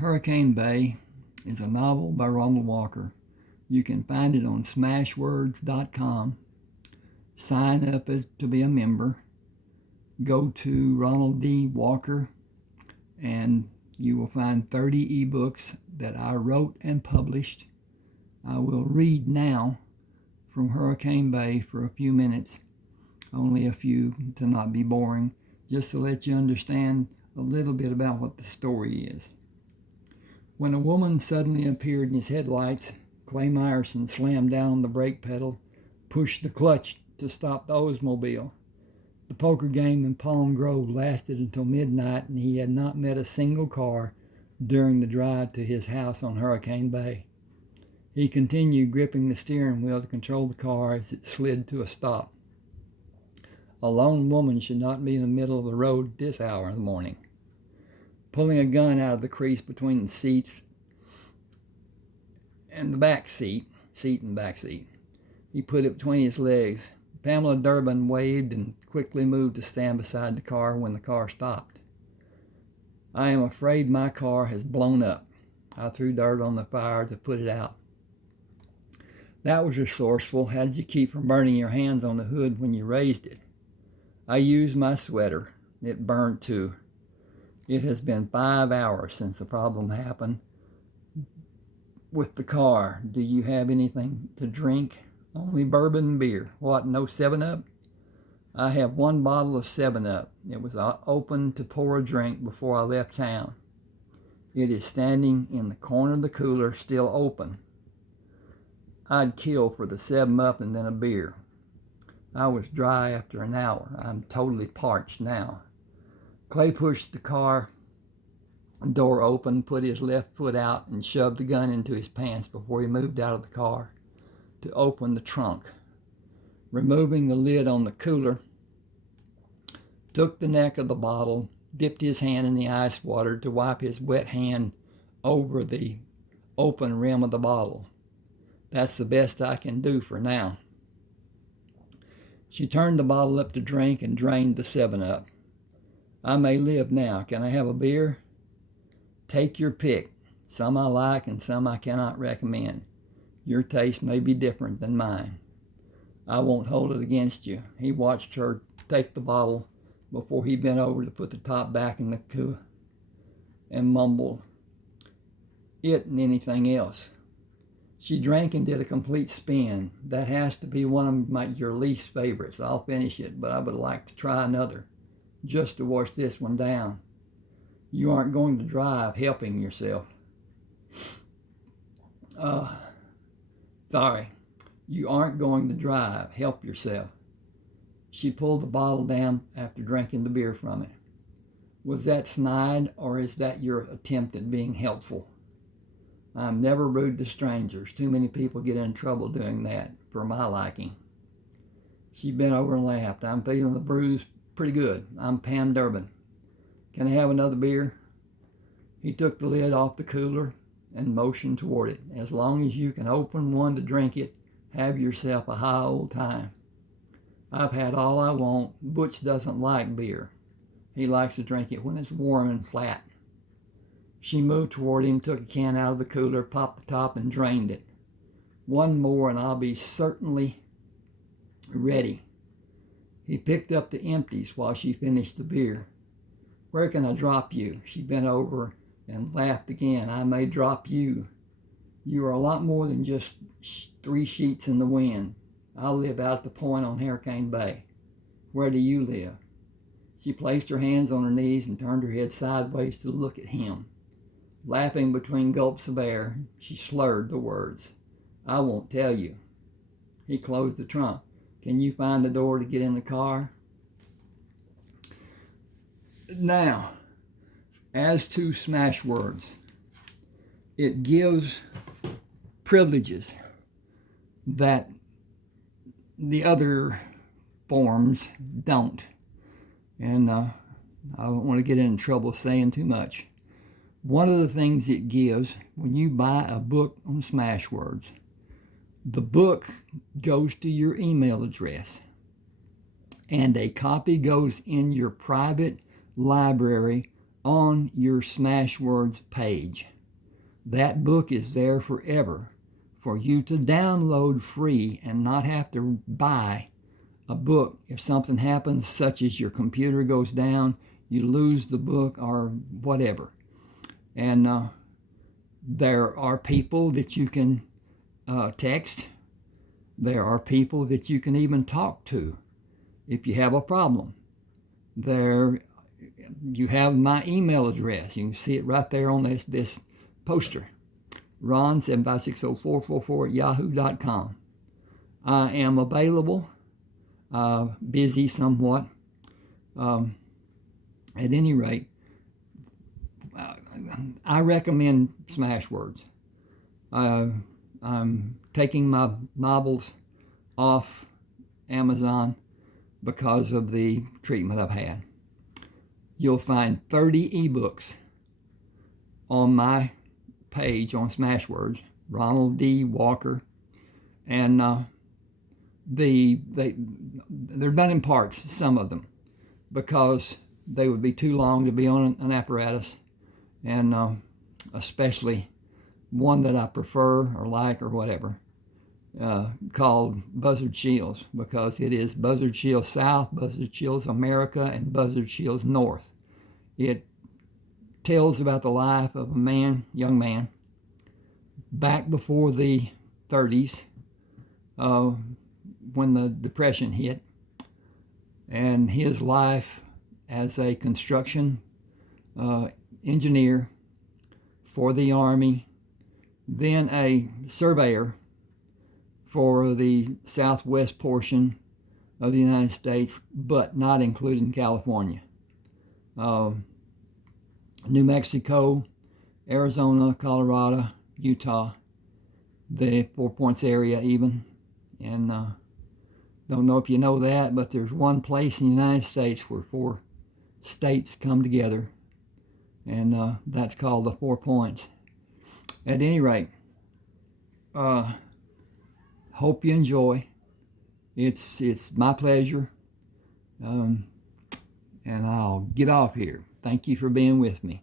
Hurricane Bay is a novel by Ronald Walker. You can find it on smashwords.com. Sign up to be a member. Go to Ronald D. Walker and you will find 30 ebooks that I wrote and published. I will read now from Hurricane Bay for a few minutes, only a few to not be boring, just to let you understand a little bit about what the story is. When a woman suddenly appeared in his headlights, Clay Myerson slammed down on the brake pedal, pushed the clutch to stop the Oldsmobile. The poker game in Palm Grove lasted until midnight, and he had not met a single car during the drive to his house on Hurricane Bay. He continued gripping the steering wheel to control the car as it slid to a stop. A lone woman should not be in the middle of the road at this hour in the morning. Pulling a gun out of the crease between the seats and the back seat and back seat, he put it between his legs. Pamela Durbin waved and quickly moved to stand beside the car when the car stopped. I am afraid my car has blown up. I threw dirt on the fire to put it out. That was resourceful. How did you keep from burning your hands on the hood when you raised it? I used my sweater. It burned too. It has been 5 hours since the problem happened with the car. Do you have anything to drink? Only bourbon and beer. What, no 7-Up? I have one bottle of 7-Up. It was open to pour a drink before I left town. It is standing in the corner of the cooler, still open. I'd kill for the 7-Up and then a beer. I was dry after an hour. I'm totally parched now. Clay pushed the car door open, put his left foot out, and shoved the gun into his pants before he moved out of the car to open the trunk. Removing the lid on the cooler, took the neck of the bottle, dipped his hand in the ice water to wipe his wet hand over the open rim of the bottle. That's the best I can do for now. She turned the bottle up to drink and drained the 7-Up. I may live now. Can I have a beer? Take your pick. Some I like and some I cannot recommend. Your taste may be different than mine. I won't hold it against you. He watched her take the bottle before he bent over to put the top back in the cooler and mumbled, "It and anything else." She drank and did a complete spin. That has to be one of your least favorites. I'll finish it, but I would like to try another, just to wash this one down. You aren't going to drive, helping yourself. Sorry. You aren't going to drive. Help yourself. She pulled the bottle down after drinking the beer from it. Was that snide, or is that your attempt at being helpful? I'm never rude to strangers. Too many people get in trouble doing that, for my liking. She bent over and laughed. I'm feeling the bruise pretty good. I'm Pam Durbin. Can I have another beer? He took the lid off the cooler and motioned toward it. As long as you can open one to drink it, have yourself a high old time. I've had all I want. Butch doesn't like beer. He likes to drink it when it's warm and flat. She moved toward him, took a can out of the cooler, popped the top, and drained it. One more and I'll be certainly ready. He picked up the empties while she finished the beer. Where can I drop you? She bent over and laughed again. I may drop you. You are a lot more than just 3 sheets in the wind. I live out at the point on Hurricane Bay. Where do you live? She placed her hands on her knees and turned her head sideways to look at him. Laughing between gulps of air, she slurred the words. I won't tell you. He closed the trunk. Can you find the door to get in the car? Now, as to smash words, it gives privileges that the other forms don't. And I don't want to get in trouble saying too much. One of the things it gives when you buy a book on smash words, the book goes to your email address and a copy goes in your private library on your Smashwords page. That book is there forever for you to download free and not have to buy a book. If something happens, such as your computer goes down, you lose the book or whatever. And there are people that you can text. There are people that you can even talk to if you have a problem. There, you have my email address. You can see it right there on this poster. Ron7560444@yahoo.com. I am available, busy somewhat. At any rate, I recommend Smashwords. I'm taking my novels off Amazon because of the treatment I've had. You'll find 30 ebooks on my page on Smashwords, Ronald D. Walker, and they're done in parts, some of them, because they would be too long to be on an apparatus, and especially one that I prefer or like or whatever, called Buzzard Shields, because it is Buzzard Shields South, Buzzard Shields America, and Buzzard Shields North. It tells about the life of a young man, back before the 30s, when the Depression hit, and his life as a construction engineer for the Army, then a surveyor for the southwest portion of the United States, but not including California. New Mexico, Arizona, Colorado, Utah, the 4 Points area even. And don't know if you know that, but there's one place in the United States where 4 states come together, and that's called the 4 Points. At any rate, hope you enjoy. It's my pleasure, and I'll get off here. Thank you for being with me.